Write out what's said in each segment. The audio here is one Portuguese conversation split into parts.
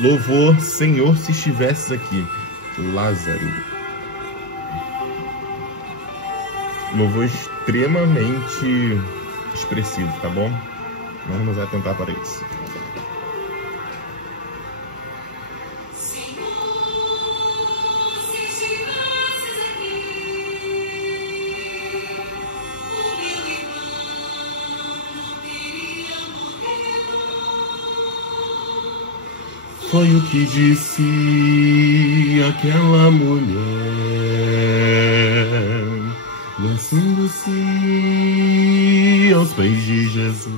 Louvor, Senhor, se estivesses aqui. Lázaro. Louvor extremamente expressivo, tá bom? Vamos nos atentar para isso. Foi o que disse aquela mulher, lançando-se aos pés de Jesus,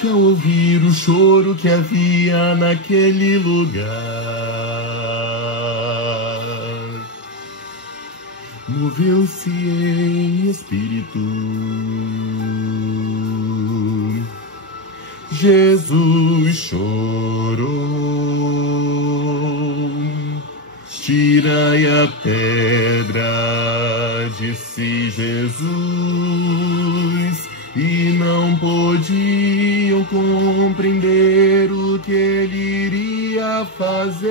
que ao ouvir o choro que havia naquele lugar, moveu-se em espírito. Jesus chorou, tirai a pedra, disse Jesus, e não podiam compreender o que ele iria fazer.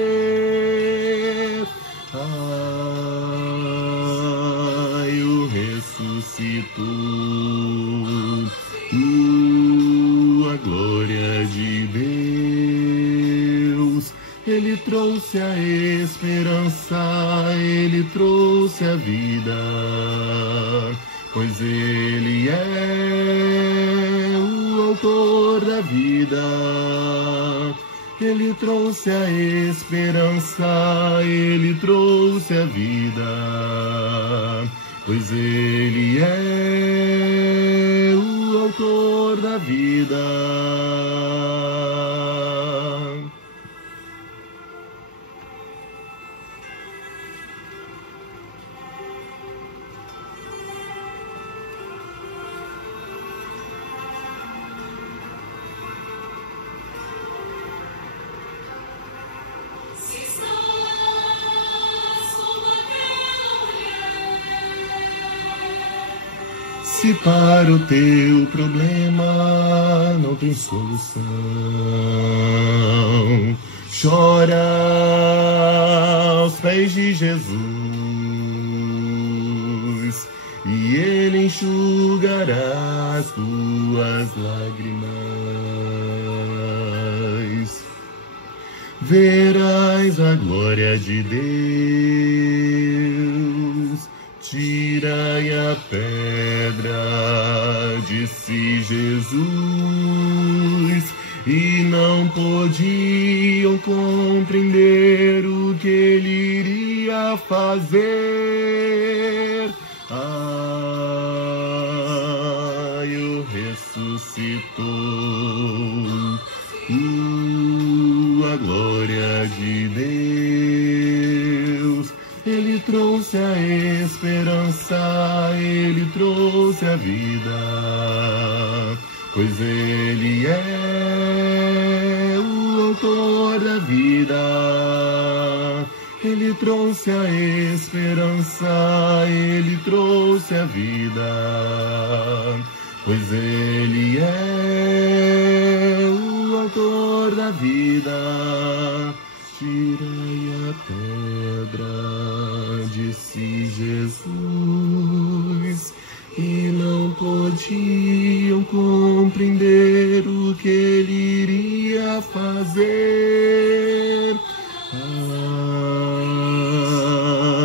Ai, o ressuscitou. A glória de Deus, ele trouxe a esperança, ele trouxe a vida, pois ele é o autor da vida. Ele trouxe a esperança, ele trouxe a vida, pois ele é o autor da vida. Se para o teu problema não tem solução, chora aos pés de Jesus e ele enxugará as tuas lágrimas. Verás a glória de Deus. Tirai a pedra, disse Jesus, e não podiam compreender o que ele iria fazer. Ai, o ressuscitou, a glória de Deus. Ele trouxe a esperança, ele trouxe a vida, pois ele é o autor da vida. Ele trouxe a esperança, ele trouxe a vida, pois ele é o autor da vida. Tirei a pedra, disse Jesus, e não podiam compreender o que ele iria fazer.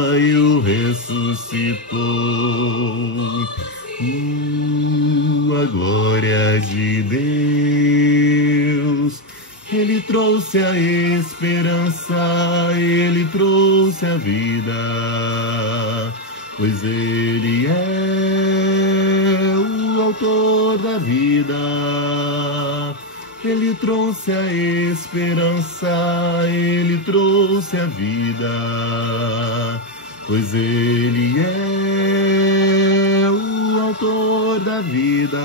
Ai, o ressuscitou, a glória de Deus. Ele trouxe a esperança, ele trouxe a vida, pois ele é o autor da vida. Ele trouxe a esperança, ele trouxe a vida, pois ele é o autor da vida.